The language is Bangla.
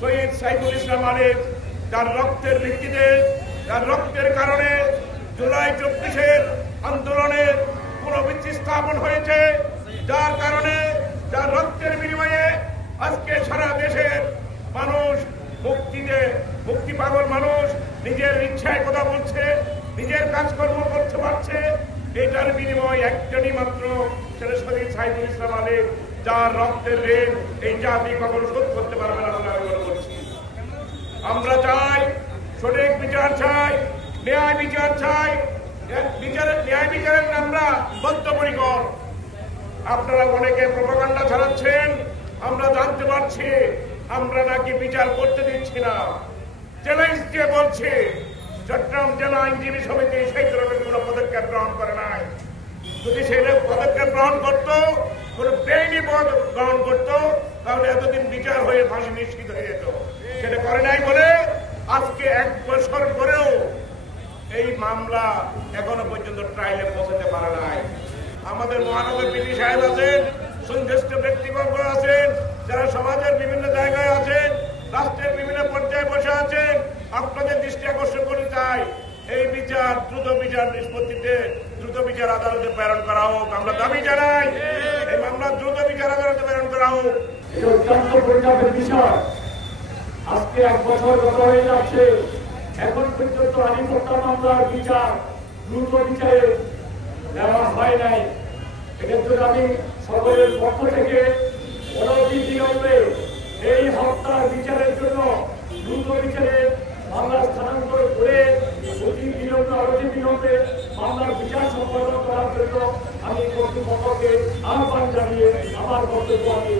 শহীদ সাইফুল ইসলাম আলিম তার রক্তের ভিত্তিতে, তার রক্তের কারণে জুলাই চব্বিশের আন্দোলনের পুনর্বৃত্তি স্থাপন হয়েছে। যার কারণে যার রক্তের বিনিময়ে আজকে সারা দেশের মানুষ মুক্তিতে, মুক্তি পাগল মানুষ নিজের ইচ্ছায় কথা বলছে, নিজের কাজকর্ম করতে পারছে। এটার বিনিময় একজনই মাত্র সেটা শহীদ সাইফুল ইসলাম আলিম যার রক্তের ঋণ এই জাতি কখনো শোধ করতে পারবে না বলে আমি মনে করছি আমরা চাই সঠিক বিচার চাই, ন্যায় বিচার চাই বিচারের ন্যায় বিচারের আমরা বদ্ধপরিকর। আপনারা অনেকে প্রপাগান্ডা ছাড়াচ্ছেন, আমরা জানতে পারছি, আমরা নাকি বিচার করতে দিচ্ছি না। চ্যালেঞ্জ দিয়ে বলছি, চট্টগ্রাম জেলা আইনজীবী সমিতি সেই ধরনের কোনো পদক্ষেপ গ্রহণ করে নাই। যদি সেই পদক্ষেপ গ্রহণ করত কোন বেআইনি পদ গ্রহণ করত, তাহলে এতদিন বিচার হয়ে ফাঁসি নিশ্চিত হয়ে যেত। সেটা করে নাই বলে আজকে এক বছর পরেও এই মামলা এখনও পর্যন্ত ট্রায়ালে পৌঁছাতে পারে নাই। আমাদের মহানগর পিটি সাহেব আছেন দ্রুত বিচার নিষ্পত্তিতে, দ্রুত বিচার আদালতে প্রেরণ করা হোক। আমরা দাবি জানাই, এই মামলা দ্রুত বিচার আদালতে প্রেরণ করা হোক। অত্যন্ত বিষয়। আজকে এক বছর গত হয়ে যাচ্ছে। এখন পর্যন্ত হত্যা মামলার বিচার দ্রুত বিচারে দেওয়া হয় নাই। আমি সকলের পক্ষ থেকে এই হত্যার বিচারের জন্য দ্রুত বিচারে মামলা স্থানান্তর মামলার বিচার সম্পন্ন করার জন্য আমি কর্তৃপক্ষকে আহ্বান জানিয়ে আমার বক্তব্য আমি